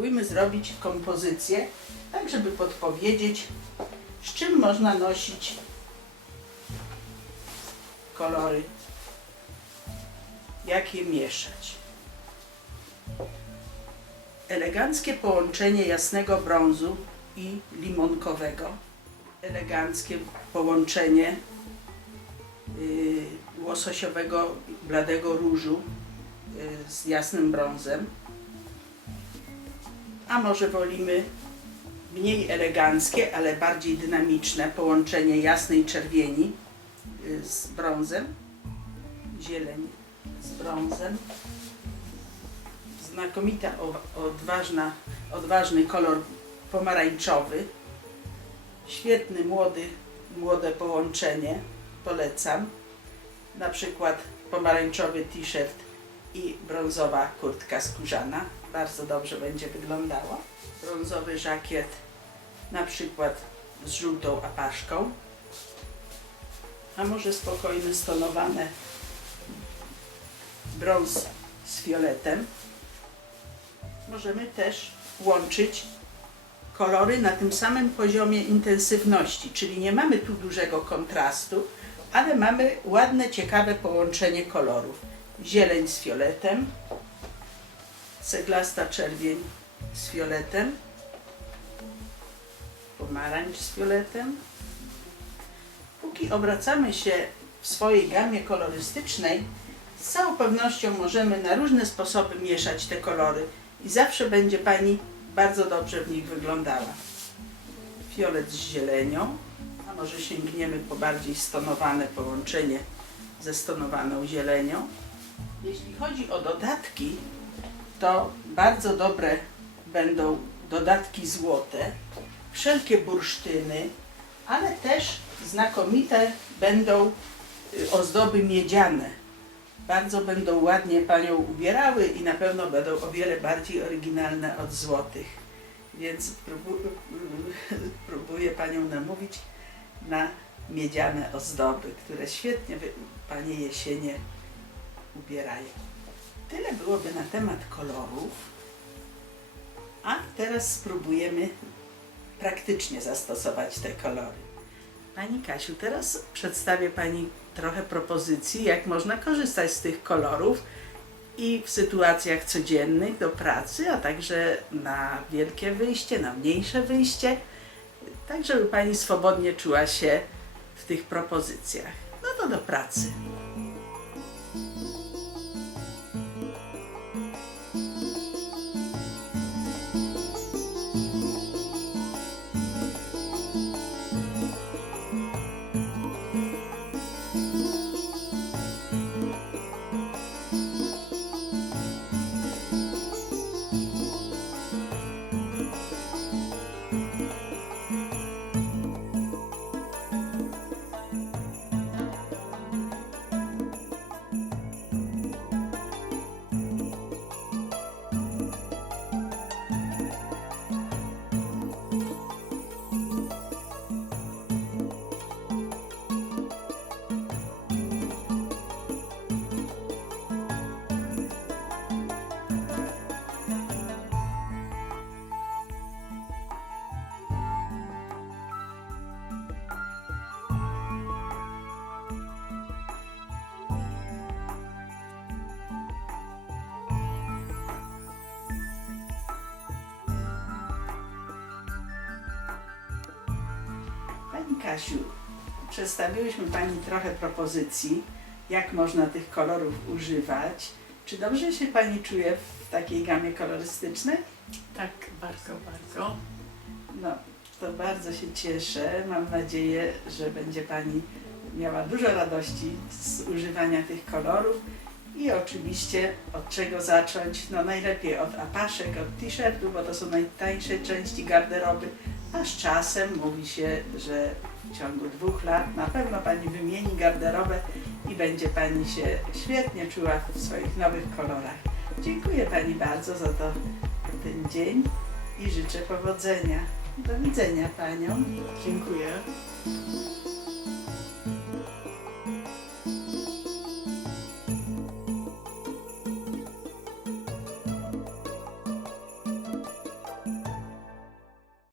spróbujmy zrobić kompozycję, tak żeby podpowiedzieć, z czym można nosić kolory, jak je mieszać. Eleganckie połączenie jasnego brązu i limonkowego. Eleganckie połączenie y, łososiowego bladego różu y, z jasnym brązem. A może wolimy mniej eleganckie, ale bardziej dynamiczne połączenie jasnej czerwieni y, z brązem, zieleń z brązem. Znakomita, odważna, odważny kolor pomarańczowy. Świetny, młody, młode połączenie. Polecam. Na przykład pomarańczowy t-shirt i brązowa kurtka skórzana. Bardzo dobrze będzie wyglądała. Brązowy żakiet na przykład z żółtą apaszką. A może spokojne stonowane brąz z fioletem. Możemy też łączyć kolory na tym samym poziomie intensywności, czyli nie mamy tu dużego kontrastu, ale mamy ładne, ciekawe połączenie kolorów. Zieleń z fioletem, ceglasta czerwień z fioletem, pomarańcz z fioletem. Póki obracamy się w swojej gamie kolorystycznej, z całą pewnością możemy na różne sposoby mieszać te kolory i zawsze będzie Pani bardzo dobrze w nich wyglądała. Fiolet z zielenią, a może sięgniemy po bardziej stonowane połączenie ze stonowaną zielenią. Jeśli chodzi o dodatki, to bardzo dobre będą dodatki złote, wszelkie bursztyny, ale też znakomite będą y, ozdoby miedziane. Bardzo będą ładnie Panią ubierały i na pewno będą o wiele bardziej oryginalne od złotych. Więc próbu, próbuję Panią namówić na miedziane ozdoby, które świetnie Panie jesienie ubierają. Tyle byłoby na temat kolorów. A teraz spróbujemy praktycznie zastosować te kolory. Pani Kasiu, teraz przedstawię Pani trochę propozycji, jak można korzystać z tych kolorów i w sytuacjach codziennych do pracy, a także na wielkie wyjście, na mniejsze wyjście, tak żeby Pani swobodnie czuła się w tych propozycjach. No to do pracy. Kasiu, przedstawiłyśmy Pani trochę propozycji, jak można tych kolorów używać. Czy dobrze się Pani czuje w takiej gamie kolorystycznej? Tak, bardzo, bardzo. No, to bardzo się cieszę. Mam nadzieję, że będzie Pani miała dużo radości z używania tych kolorów. I oczywiście od czego zacząć? No najlepiej od apaszek, od t-shirtu, bo to są najtańsze części garderoby, a z czasem mówi się, że w ciągu dwóch lat na pewno Pani wymieni garderobę i będzie Pani się świetnie czuła w swoich nowych kolorach. Dziękuję Pani bardzo za to, ten dzień i życzę powodzenia. Do widzenia Paniom. Dziękuję.